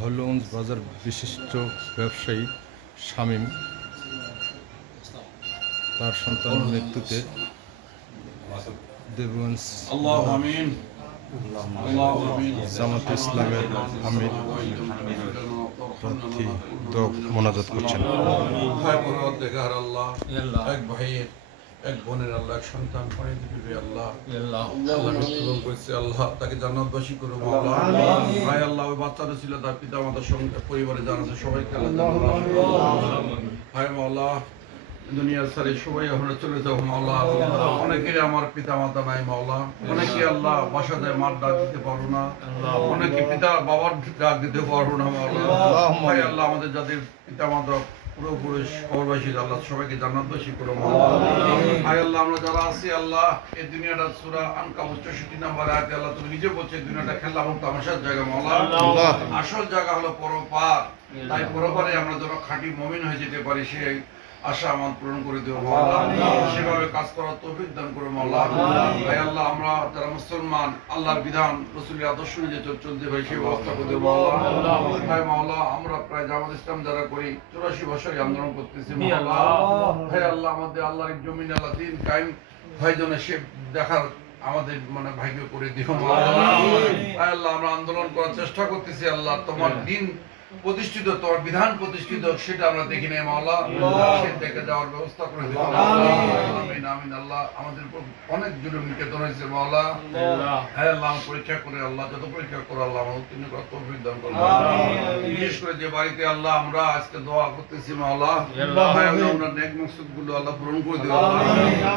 হলগঞ্জ বাজার বিশিষ্ট ব্যবসায়ী শামীম। তার সন্তান মৃত্যুতে দেবগঞ্জ জামাত ইসলামের আমির প্রার্থী মোনাজাত করছেন। এক বোনের আল্লাহ এক সন্তান করে দিবি আল্লাহ। আল্লাহ মৃত্যুবরণ করেছে আল্লাহ তাকে জান্নাতবাসী করো মাওলা ভাই আল্লাহ ওই বাচ্চাটা ছিল তার পিতা মাতার সঙ্গে পরিবারে জানাতে সবাইকে আল্লাহ ভাই মাওলা দুনিয়ার সারে সবাই আমরা চলে যাব মাওলা। অনেকের আমার পিতা মাতা নাই মাওলা। অনেকে আল্লাহ বাসা যায় মার ডাক দিতে পারো না। অনেকে পিতা বাবার ডাক দিতে পারো না মাওলা। ভাই আল্লাহ আমাদের যাদের পিতা মাতা খবরবাসী আল্লাহ সবাইকে জান্নাতবাসী করো মাওলা ভাই আল্লাহ আমরা যারা আছি আল্লাহ এই দুনিয়াটা সূরা আনকাবুত 64 নাম্বার আয়াতে আল্লাহ তুমি নিজে বলছো এই দুনিয়াটা খেলা এবং তামাশার জায়গা মাওলা আসল জায়গা হলো পরপার। তাই পরপারে আমরা যেন খাঁটি মমিন হয়ে যেতে পারি সেই আশা আমার পূরণ করে দেবো সেভাবে কাজ করার তৌফিক দান করো মাওলা ভাই আল্লাহ আমরা যারা মুসলমান আল্লাহর বিধান রসুলের আদর্শ নিয়ে চল- চলতে ভাই সেই ব্যবস্থা করে দেবো ভাই মাওলা আমরা প্রায় জামাত ইসলাম যারা করি চুরাশি বছরই আন্দোলন করতেছি ভাই আল্লাহ আমাদের আল্লাহর জমিন আল্লাহ দিন কায়েম ভাই যেন সে দেখার আমাদের মানে ভাগ্য করে দিও আল্লাহ আমরা আন্দোলন করার চেষ্টা করতেছি আল্লাহ। তোমার দিন প্রতিষ্ঠিত তোমার বিধান প্রতিষ্ঠিত সেটা আমরা দেখি নাই মাওলা। সে দেখে যাওয়ার ব্যবস্থা করে আমিন আমিন আল্লাহ। আমাদের উপর অনেক জুলুম নিকেতন হয়েছে মাওলা। হ্যাঁ আল্লাহ পরীক্ষা করে আল্লাহ যত পরীক্ষা করে আল্লাহ আমার উত্তীর্ণ করার তৌফিক দান করুন। বিশেষ করে যে বাড়িতে আল্লাহ আমরা আজকে দোয়া করতেছি মাওলা। আমরা নেক মকসুদগুলো আল্লাহ পূরণ করে দিও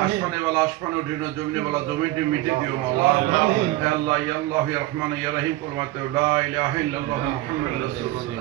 আসমানে বেলা আসমানে উঠিনো জমিনে বেলা জমিনে মিটে দিও মাওলা। হ্যাঁ আল্লাহ ইয়া আল্লাহ ইয়া রহমান ইয়া রহিম করমাতে লা ইলাহা ইল্লাল্লাহ মুহাম্মাদুর রাসূলুল্লাহ।